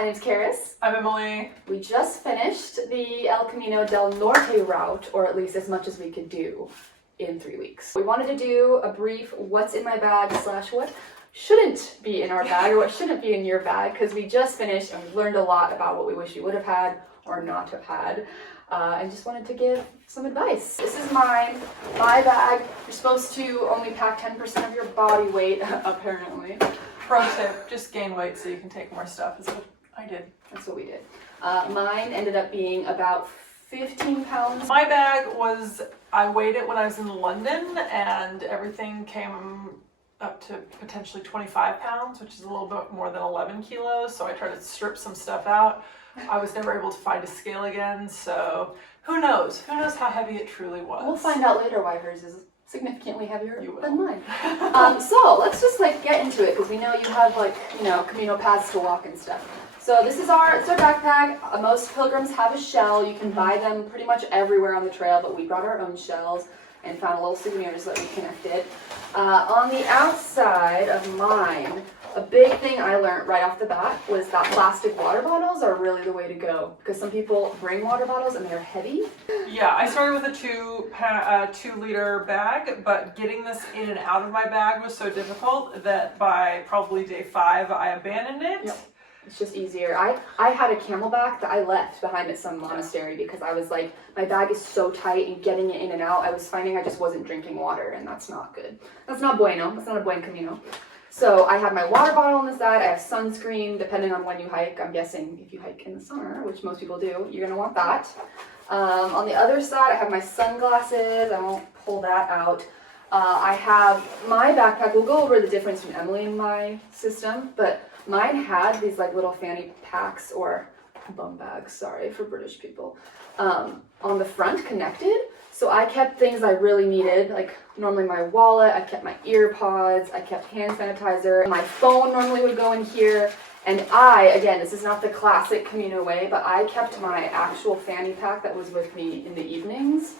My name's Carys. I'm Emily. We just finished the El Camino del Norte route, or at least as much as we could do in 3 weeks. We wanted to do a brief what's in my bag / what shouldn't be in our bag or what shouldn't be in your bag, because we just finished and we learned a lot about what we wish we would have had or not have had, and just wanted to give some advice. This is mine, my bag. You're supposed to only pack 10% of your body weight, apparently. Pro tip, just gain weight so you can take more stuff, is what I did. That's what we did. Mine ended up being about 15 pounds. My bag was, I weighed it when I was in London and everything came up to potentially 25 pounds, which is a little bit more than 11 kilos. So I tried to strip some stuff out. I was never able to find a scale again, so who knows? Who knows how heavy it truly was? We'll find out later why hers is significantly heavier You will. than mine. So let's just get into it, because we know you have Camino paths to walk and stuff. So this is it's our backpack. Most pilgrims have a shell. You can buy them pretty much everywhere on the trail, but we brought our own shells and found a little souvenirs that we connected. On the outside of mine, a big thing I learned right off the bat was that plastic water bottles are really the way to go, because some people bring water bottles and they're heavy. Yeah, I started with a 2-liter bag, but getting this in and out of my bag was so difficult that by probably day 5 I abandoned it. Yep. It's just easier. I had a camelback that I left behind at some monastery because I was like, my bag is so tight and getting it in and out, I was finding I just wasn't drinking water, and that's not good. That's not bueno. That's not a buen camino. So I have my water bottle on the side. I have sunscreen, depending on when you hike. I'm guessing if you hike in the summer, which most people do, you're going to want that. On the other side, I have my sunglasses. I won't pull that out. I have my backpack. We'll go over the difference between Emily and my system, but mine had these little fanny packs, or bum bags, sorry for British people, on the front connected. So I kept things I really needed, like normally my wallet, I kept my ear pods, I kept hand sanitizer, my phone normally would go in here, and again, this is not the classic Camino way, but I kept my actual fanny pack that was with me in the evenings,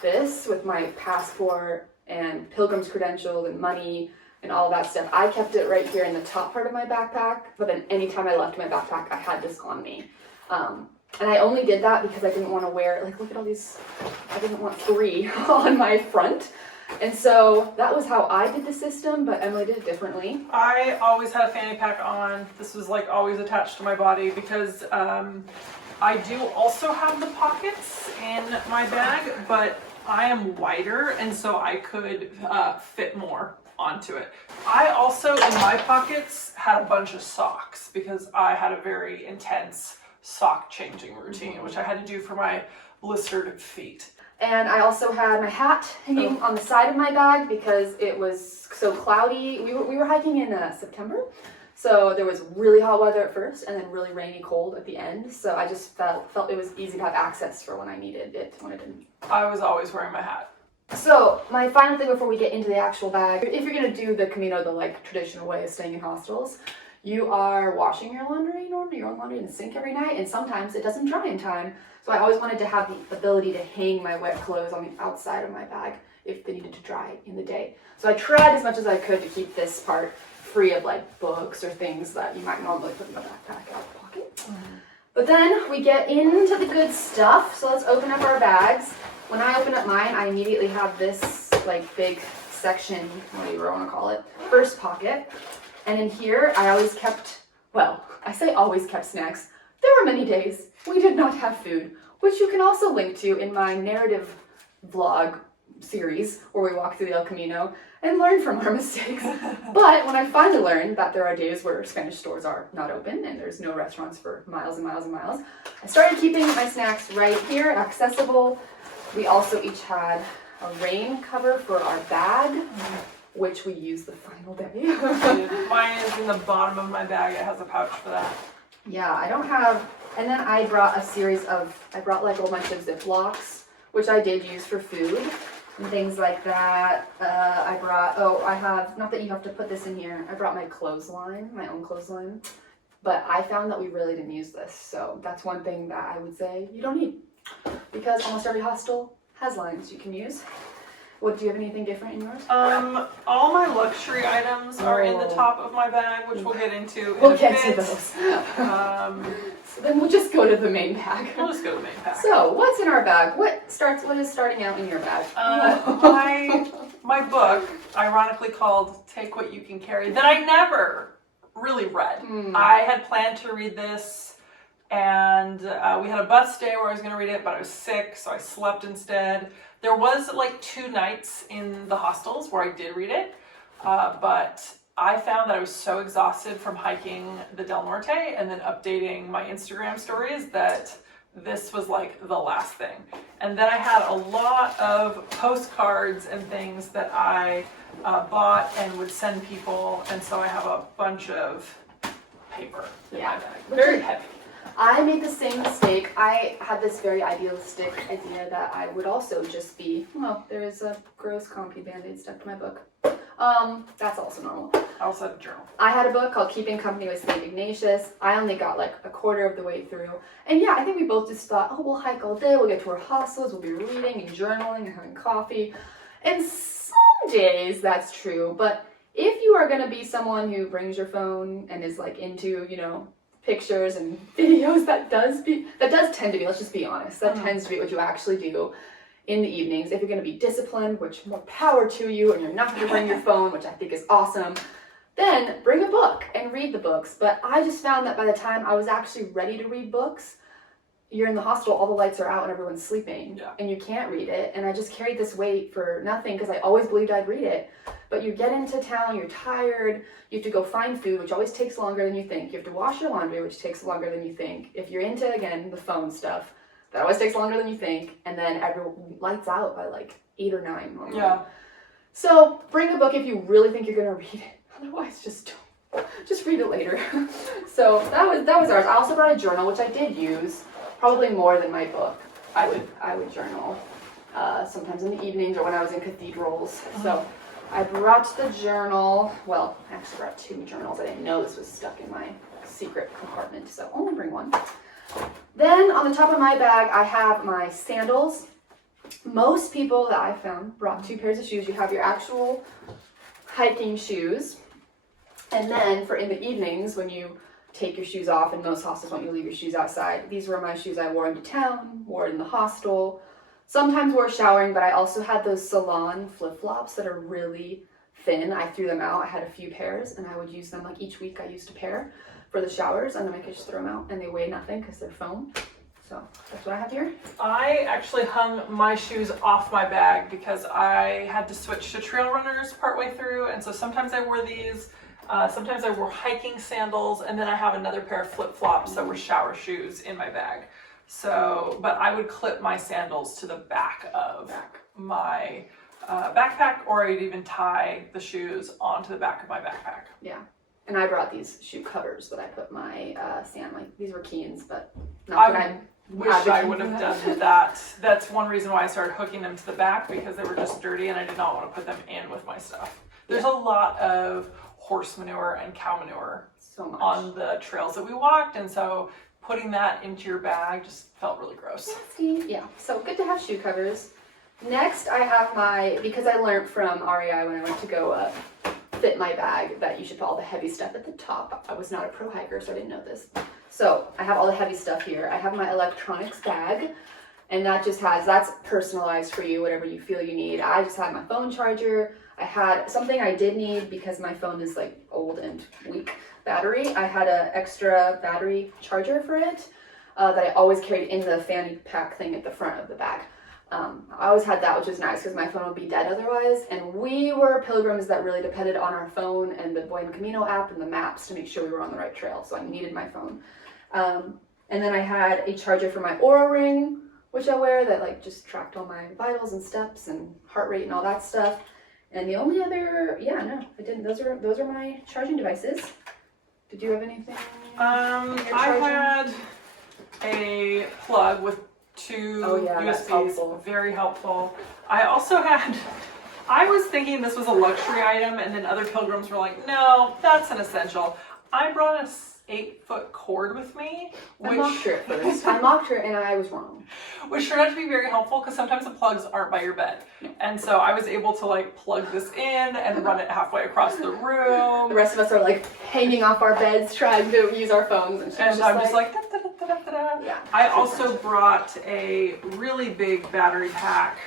this with my passport and pilgrim's credentials and money and all that stuff. I kept it right here in the top part of my backpack, but then anytime I left my backpack, I had this on me. And I only did that because I didn't want to wear, look at all these, I didn't want 3 on my front. And so that was how I did the system, but Emily did it differently. I always had a fanny pack on. This was always attached to my body because I do also have the pockets in my bag, but I am wider, and so I could fit more onto it. I also, in my pockets, had a bunch of socks because I had a very intense sock changing routine, which I had to do for my blistered feet. And I also had my hat hanging on the side of my bag because it was so cloudy. We were hiking in September, so there was really hot weather at first and then really rainy cold at the end. So I just felt it was easy to have access for when I needed it, when I didn't. I was always wearing my hat. So my final thing before we get into the actual bag, if you're gonna do the Camino, the traditional way of staying in hostels, you are washing your laundry normally, your own laundry in the sink every night, and sometimes it doesn't dry in time. So I always wanted to have the ability to hang my wet clothes on the outside of my bag if they needed to dry in the day. So I tried as much as I could to keep this part free of books or things that you might normally put in the backpack out of the pocket. Mm-hmm. But then we get into the good stuff. So let's open up our bags. When I open up mine, I immediately have this big section, whatever you want to call it, first pocket. And in here, I always kept, I say always kept snacks. There were many days we did not have food, which you can also link to in my narrative vlog series where we walk through the El Camino and learn from our mistakes. But when I finally learned that there are days where Spanish stores are not open and there's no restaurants for miles and miles and miles, I started keeping my snacks right here, accessible. We also each had a rain cover for our bag, which we used the final day. Mine is in the bottom of my bag. It has a pouch for that. Yeah, I don't have, and then I brought a whole bunch of Ziplocs, which I did use for food and things like that. I brought, I have, not that you have to put this in here, I brought my clothesline, my own clothesline, but I found that we really didn't use this, so that's one thing that I would say you don't need, because almost every hostel has lines you can use. What, do you have anything different in yours? All my luxury items are in the top of my bag, which we'll get into in We'll a get bit. to those. So then we'll just go to the main bag. We'll just go to the main pack. So, what's in our bag? What is starting out in your bag? My book, ironically called Take What You Can Carry, that I never really read. I had planned to read this, and we had a bus day where I was going to read it, but I was sick, so I slept instead. There was like 2 nights in the hostels where I did read it, but I found that I was so exhausted from hiking the Del Norte and then updating my Instagram stories that this was like the last thing. And then I had a lot of postcards and things that I bought and would send people, and so I have a bunch of paper in my bag. Very heavy. I made the same mistake. I had this very idealistic idea that I would also just be, well, there is a gross Comfy Band-Aid stuck to my book. That's also normal. I also had a journal. I had a book called Keeping Company with St. Ignatius. I only got like a quarter of the way through. And yeah, I think we both just thought, oh, we'll hike all day, we'll get to our hostels, we'll be reading and journaling and having coffee. And some days that's true, but if you are going to be someone who brings your phone and is like into, you know, pictures and videos, that does tend to be, let's just be honest, that tends to be what you actually do in the evenings. If you're going to be disciplined, which more power to you, and you're not going to bring your phone, which I think is awesome, then bring a book and read the books. But I just found that by the time I was actually ready to read books, you're in the hostel, all the lights are out and everyone's sleeping, and you can't read it. And I just carried this weight for nothing because I always believed I'd read it. But you get into town, you're tired, you have to go find food, which always takes longer than you think. You have to wash your laundry, which takes longer than you think. If you're into, again, the phone stuff, that always takes longer than you think. And then everyone lights out by like 8 or 9 normally. Yeah. So bring a book if you really think you're gonna read it. Otherwise, just read it later. So that was ours. I also brought a journal, which I did use. Probably more than my book. I would journal sometimes in the evenings or when I was in cathedrals. So I brought the journal. Well, I actually brought 2 journals. I didn't know this was stuck in my secret compartment, so only bring one. Then on the top of my bag, I have my sandals. Most people that I found brought 2 pairs of shoes. You have your actual hiking shoes, and then for in the evenings when you take your shoes off, and most hostels want you to leave your shoes outside. These were my shoes I wore into town, wore in the hostel, sometimes wore showering, but I also had those salon flip-flops that are really thin. I threw them out. I had a few pairs, and I would use them like each week. I used a pair for the showers, and then I could just throw them out, and they weigh nothing because they're foam. So that's what I have here. I actually hung my shoes off my bag because I had to switch to trail runners partway through, and so sometimes I wore these. Sometimes I wore hiking sandals, and then I have another pair of flip-flops that were shower shoes in my bag. So, but I would clip my sandals to the back of my backpack, or I'd even tie the shoes onto the back of my backpack. Yeah. And I brought these shoe covers that I put my these were Keens, but not that I'm wish I would have done that. That's one reason why I started hooking them to the back, because they were just dirty and I did not want to put them in with my stuff. There's a lot of horse manure and cow manure on the trails that we walked, and so putting that into your bag just felt really gross. Yeah, so good to have shoe covers. Next, I have because I learned from REI when I went to go fit my bag that you should put all the heavy stuff at the top. I was not a pro hiker, so I didn't know this. So I have all the heavy stuff here. I have my electronics bag, and that's personalized for you, whatever you feel you need. I just had my phone charger. I had something I did need because my phone is like old and weak battery. I had an extra battery charger for it that I always carried in the Fanny Pack thing at the front of the bag. I always had that, which was nice because my phone would be dead otherwise. And we were pilgrims that really depended on our phone and the Buen Camino app and the maps to make sure we were on the right trail. So I needed my phone. And then I had a charger for my Oura Ring, which I wear that like just tracked all my vitals and steps and heart rate and all that stuff. And the only other, I didn't. Those are my charging devices. Did you have anything? I had a plug with 2 USBs. Helpful. Very helpful. I also had. I was thinking this was a luxury item, and then other pilgrims were like, "No, that's an essential." I brought 8-foot cord with me, I mocked her at first. I mocked her and I was wrong. Which turned out to be very helpful because sometimes the plugs aren't by your bed. And so I was able to like plug this in and run it halfway across the room. The rest of us are like hanging off our beds trying to use our phones. And I'm just like, da, da, da, da, da, da. Yeah. I also brought a really big battery pack,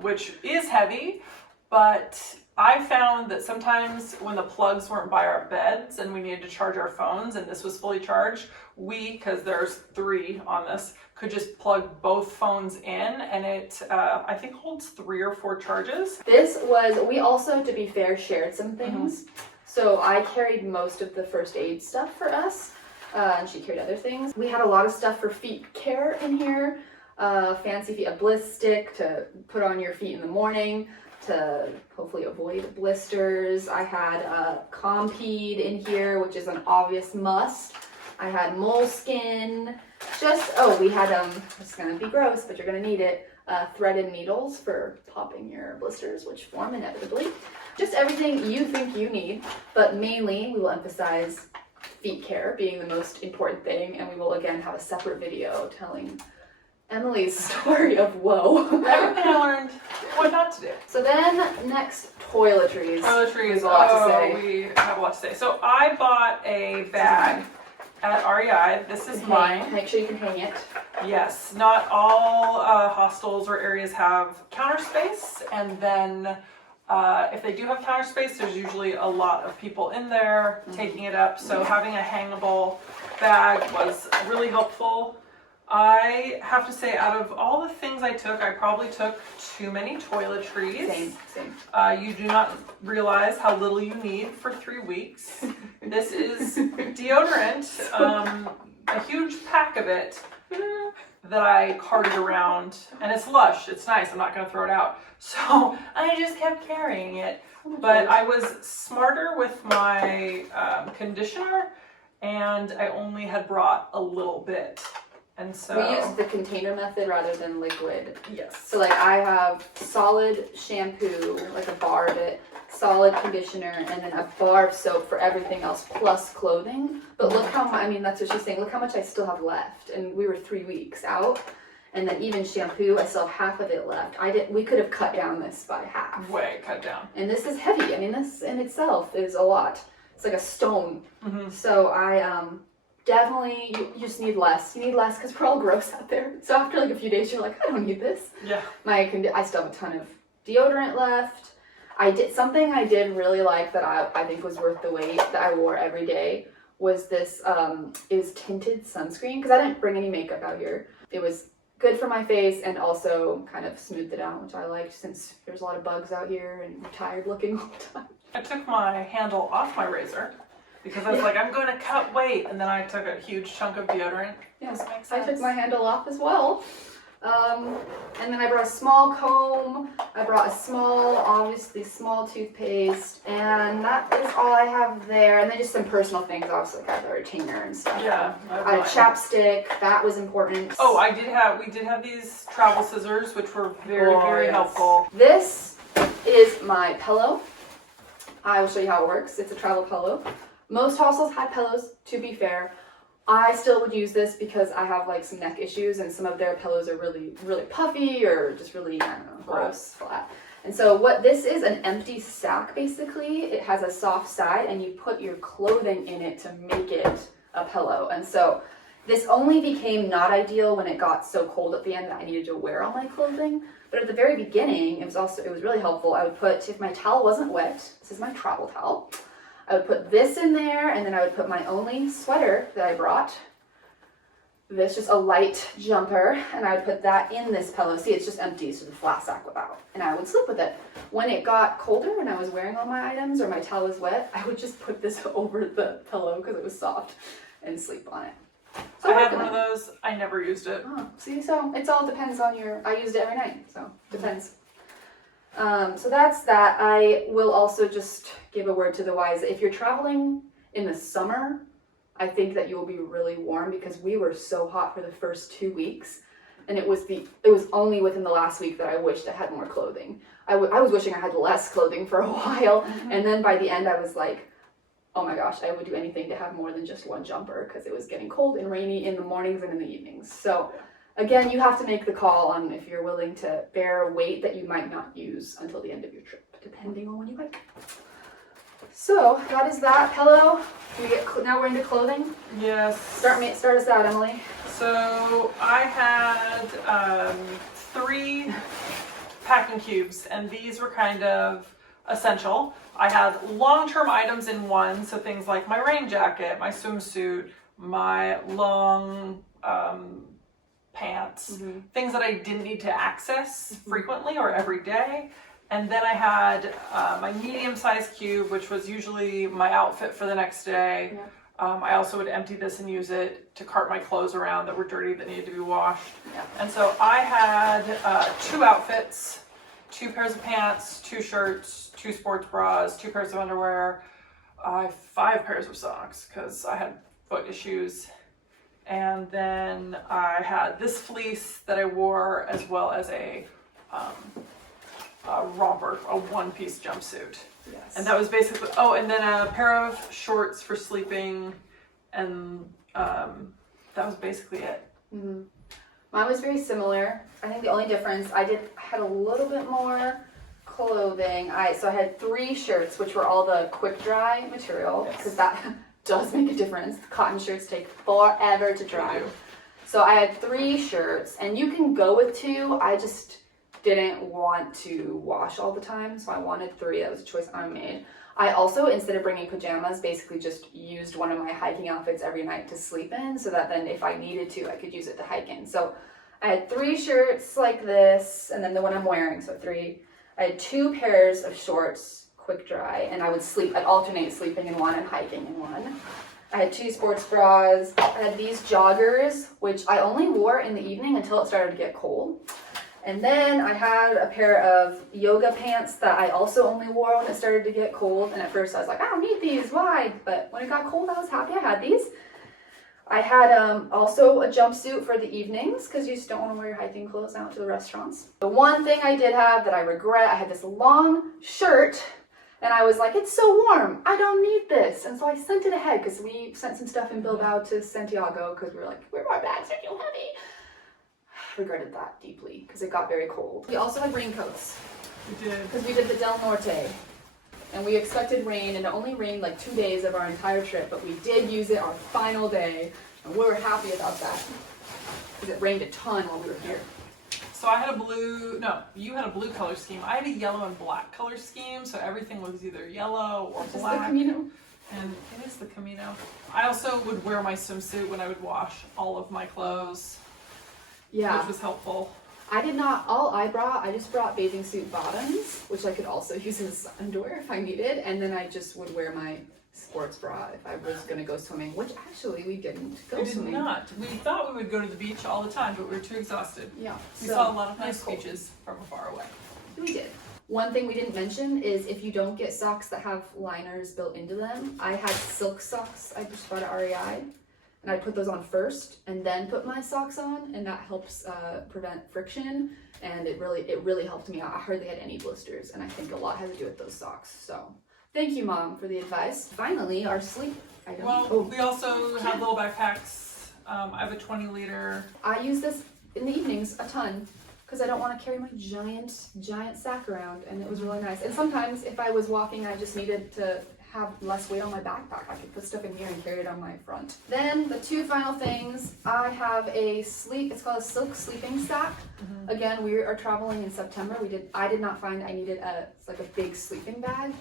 which is heavy, but I found that sometimes when the plugs weren't by our beds and we needed to charge our phones and this was fully charged, because there's 3 on this, could just plug both phones in and it, I think holds 3 or 4 charges. We also, to be fair, shared some things. Mm-hmm. So I carried most of the first aid stuff for us, and she carried other things. We had a lot of stuff for feet care in here. Fancy feet, a bliss stick to put on your feet in the morning to hopefully avoid blisters. I had Compeed in here, which is an obvious must. I had moleskin. We had it's gonna be gross, but you're gonna need it. Threaded needles for popping your blisters, which form inevitably. Just everything you think you need, but mainly we will emphasize feet care being the most important thing, and we will again have a separate video telling Emily's story of woe. Everything I learned what not to do. So then next, toiletries. Toiletries, a lot to say. We have a lot to say. So I bought a bag at REI. This is mine. Make sure you can hang it. Yes, not all hostels or areas have counter space, and then if they do have counter space, there's usually a lot of people in there taking it up. So having a hangable bag was really helpful. I have to say, out of all the things I took, I probably took too many toiletries. Same. You do not realize how little you need for 3 weeks. This is deodorant, a huge pack of it that I carted around, and it's Lush. It's nice. I'm not going to throw it out. So I just kept carrying it. But I was smarter with my conditioner, and I only had brought a little bit. And so we used the container method rather than liquid. Yes. So like I have solid shampoo, like a bar of it, solid conditioner, and then a bar of soap for everything else plus clothing. But look how that's what she's saying. Look how much I still have left, and we were 3 weeks out. And then even shampoo, I still have half of it left. We could have cut down this by half. Way cut down. And this is heavy. This in itself is a lot. It's like a stone. Mm-hmm. So I definitely, you just need less. You need less because we're all gross out there. So after like a few days, you're like, I don't need this. Yeah. I still have a ton of deodorant left. I did really like that I think was worth the wait that I wore every day was this, it was tinted sunscreen because I didn't bring any makeup out here. It was good for my face and also kind of smoothed it out, which I liked since there's a lot of bugs out here and I'm tired looking all the time. I took my handle off my razor because I was like, I'm going to cut weight, and then I took a huge chunk of deodorant. Yes, I took my handle off as well. And then I brought a small comb, I brought obviously small toothpaste, and that is all I have there. And then just some personal things, obviously, like I have a retainer and stuff. Yeah. I had a chapstick, that was important. Oh, we did have these travel scissors, which were very helpful. This is my pillow. I will show you how it works. It's a travel pillow. Most hostels had pillows, to be fair. I still would use this because I have like some neck issues and some of their pillows are really, really puffy or just really, gross, flat. And so what this is, an empty sack basically. It has a soft side and you put your clothing in it to make it a pillow. And so this only became not ideal when it got so cold at the end that I needed to wear all my clothing. But at the very beginning, it was really helpful. I would put, if my towel wasn't wet, this is my travel towel, I would put this in there, and then I would put my only sweater that I brought. This just a light jumper, and I would put that in this pillow. See, it's just empty, so the flat sack without. And I would sleep with it. When it got colder and I was wearing all my items or my towel was wet, I would just put this over the pillow because it was soft and sleep on it. So I had one of those. I never used it. Oh, see, so it all depends on I used it every night, so depends. So that's that. I will also just give a word to the wise. If you're traveling in the summer, I think that you will be really warm because we were so hot for the first 2 weeks. And it was only within the last week that I wished I had more clothing. I was wishing I had less clothing for a while. Mm-hmm. And then by the end I was like, oh my gosh, I would do anything to have more than just one jumper because it was getting cold and rainy in the mornings and in the evenings. So again, you have to make the call on if you're willing to bear weight that you might not use until the end of your trip, depending on when you hike. So that is that. Hello. Now we're into clothing. Yes. Start us out, Emily. So I had 3 packing cubes, and these were kind of essential. I had long-term items in one, so things like my rain jacket, my swimsuit, my long pants, things that I didn't need to access frequently or every day. And then I had my medium-sized cube, which was usually my outfit for the next day. Yeah. I also would empty this and use it to cart my clothes around that were dirty that needed to be washed. Yeah. And so I had 2 outfits, 2 pairs of pants, 2 shirts, 2 sports bras, 2 pairs of underwear, 5 pairs of socks because I had foot issues. And then I had this fleece that I wore as well as a romper, a one-piece jumpsuit. Yes. And that was basically, oh, and then a pair of shorts for sleeping, and that was basically it. Mm-hmm. Mine was very similar. I think the only difference, I had a little bit more clothing. So I had 3 shirts, which were all the quick dry material, because that does make a difference. Cotton shirts take forever to dry. So I had 3 shirts, and you can go with 2. I just didn't want to wash all the time, so I wanted 3. That was a choice I made. I also, instead of bringing pajamas, basically just used one of my hiking outfits every night to sleep in, so that then if I needed to, I could use it to hike in. So I had 3 shirts like this, and then the one I'm wearing, so 3. I had 2 pairs of shorts, quick dry, and I'd alternate sleeping in one and hiking in one. I had 2 sports bras. I had these joggers, which I only wore in the evening until it started to get cold. And then I had a pair of yoga pants that I also only wore when it started to get cold. And at first I was like, I don't need these, why? But when it got cold, I was happy I had these. I had also a jumpsuit for the evenings because you just don't want to wear your hiking clothes out to the restaurants. The one thing I did have that I regret, I had this long shirt and I was like, it's so warm, I don't need this. And so I sent it ahead because we sent some stuff in Bilbao to Santiago because we were like, our bags are too heavy. Regretted that deeply because it got very cold. We also had raincoats. We did. Because we did the Del Norte. And we expected rain, and it only rained like 2 days of our entire trip, but we did use it our final day, and we were happy about that. Because it rained a ton while we were here. So you had a blue color scheme. I had a yellow and black color scheme, so everything was either yellow or Just black. the Camino. And it is the Camino. I also would wear my swimsuit when I would wash all of my clothes. Yeah. Which was helpful. I just brought bathing suit bottoms, which I could also use as underwear if I needed, and then I just would wear my sports bra if I was going to go swimming, which actually we didn't go swimming. We did not. We thought we would go to the beach all the time, but we were too exhausted. Yeah. We saw a lot of nice beaches from afar away. We did. One thing we didn't mention is if you don't get socks that have liners built into them, I had silk socks I just bought at REI. And I put those on first and then put my socks on, and that helps prevent friction, and it really helped me out. I hardly had any blisters, and I think a lot had to do with those socks. So thank you, Mom, for the advice. Finally, our sleep item. Well, we also have little backpacks. I have a 20-liter. I use this in the evenings a ton because I don't want to carry my giant sack around, and it was really nice. And sometimes if I was walking, I just needed to have less weight on my backpack. I could put stuff in here and carry it on my front. Then the 2 final things, I have it's called a silk sleeping sack. Mm-hmm. Again, we are traveling in September. I did not find I needed a big sleeping bag.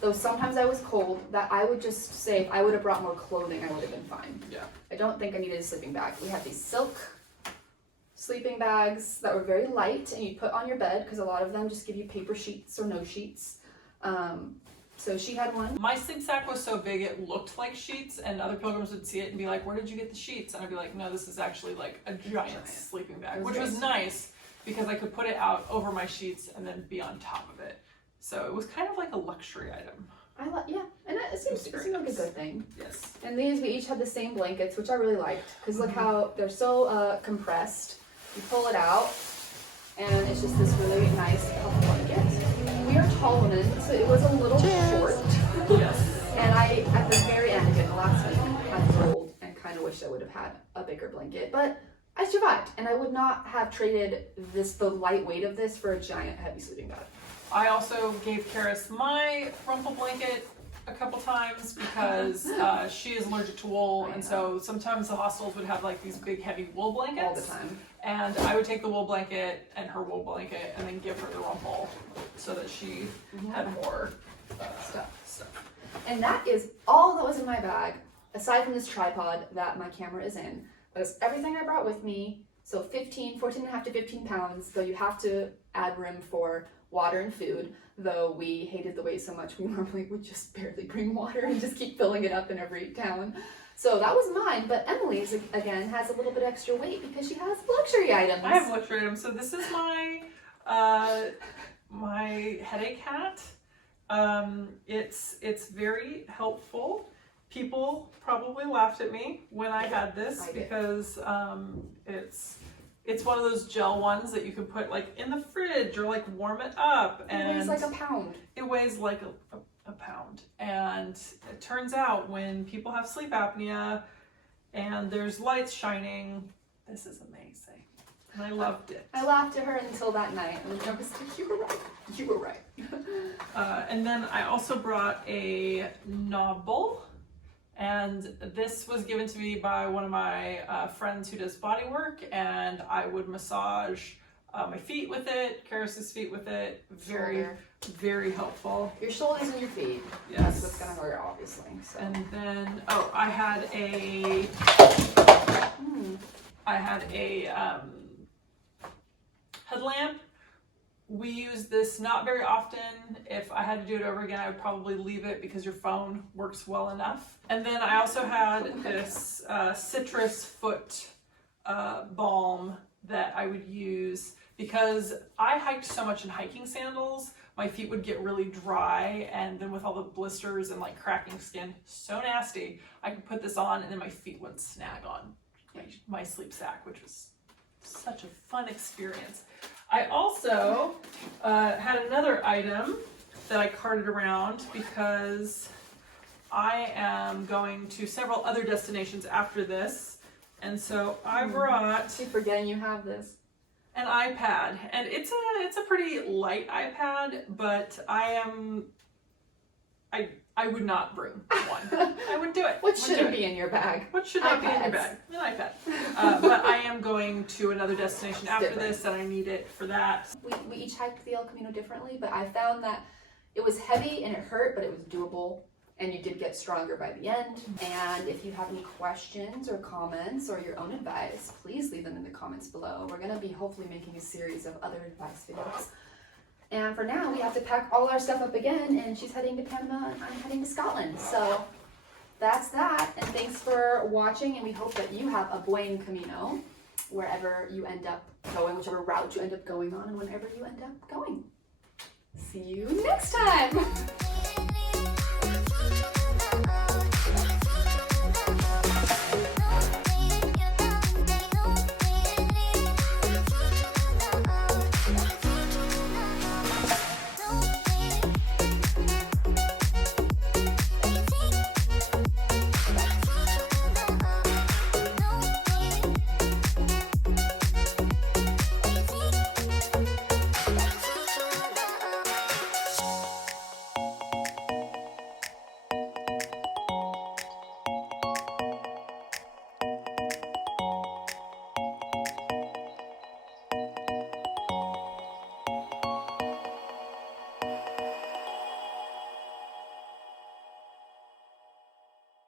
Though sometimes I was cold, that I would just say if I would have brought more clothing, I would have been fine. Yeah. I don't think I needed a sleeping bag. We had these silk sleeping bags that were very light and you put on your bed because a lot of them just give you paper sheets or no sheets. So she had one. My sleep sack was so big it looked like sheets, and other pilgrims would see it and be like, where did you get the sheets? And I'd be like, no, this is actually like a giant sleeping bag, which was nice because I could put it out over my sheets and then be on top of it. So it was kind of like a luxury item. And it seems like a good thing. Yes. And we each had the same blankets, which I really liked because look how they're so compressed. You pull it out, and it's just this really nice, comfortable blanket. We are tall women, so it was a little short. Yes. And I, at the very end, again, the last week, had told and kind of wished I would have had a bigger blanket, but I survived, and I would not have traded the lightweight of this for a giant heavy sleeping bag. I also gave Carys my rumple blanket a couple times because she is allergic to wool, and so sometimes the hostels would have like these big heavy wool blankets. All the time. And I would take the wool blanket and her wool blanket and then give her the rumple so that she had more stuff. And that is all that was in my bag, aside from this tripod that my camera is in. That's everything I brought with me. So 14 and a half to 15 pounds, though you have to add room for water and food, though we hated the weight so much we normally would just barely bring water and just keep filling it up in every town. So that was mine, but Emily's, again, has a little bit extra weight because she has luxury items. I have luxury items. So this is my my headache hat. It's very helpful. People probably laughed at me when I had this because it's one of those gel ones that you can put like in the fridge or like warm it up. And it weighs like a pound. It weighs like a pound. And it turns out when people have sleep apnea and there's lights shining, this is amazing. And I loved it. I laughed at her until that night and I was like, you were right. You were right. And then I also brought a knobble. And this was given to me by one of my friends who does body work, and I would massage my feet with it, Carys's feet with it. Very helpful. Your shoulders and your feet. Yes. That's what's gonna hurt, obviously. So. And then, I had a headlamp. We use this not very often. If I had to do it over again, I would probably leave it because your phone works well enough. And then I also had this citrus foot balm that I would use because I hiked so much in hiking sandals. My feet would get really dry, and then with all the blisters and like cracking skin, so nasty. I could put this on and then my feet wouldn't snag on my sleep sack, which was such a fun experience. I also had another item that I carted around because I am going to several other destinations after this. And so I brought... I keep forgetting you have this. An iPad. And it's a pretty light iPad, but I would not bring one. I wouldn't do it. What should be in your bag? What should not be in your bag? An iPad. But I am going to another destination after this, and I need it for that. We each hiked the El Camino differently, but I found that it was heavy and it hurt, but it was doable, and you did get stronger by the end. And if you have any questions or comments or your own advice, please leave them in the comments below. We're going to be hopefully making a series of other advice videos. And for now, we have to pack all our stuff up again, and she's heading to Panama, and I'm heading to Scotland. So that's that, and thanks for watching, and we hope that you have a Buen Camino wherever you end up going, whichever route you end up going on, and whenever you end up going. See you next time!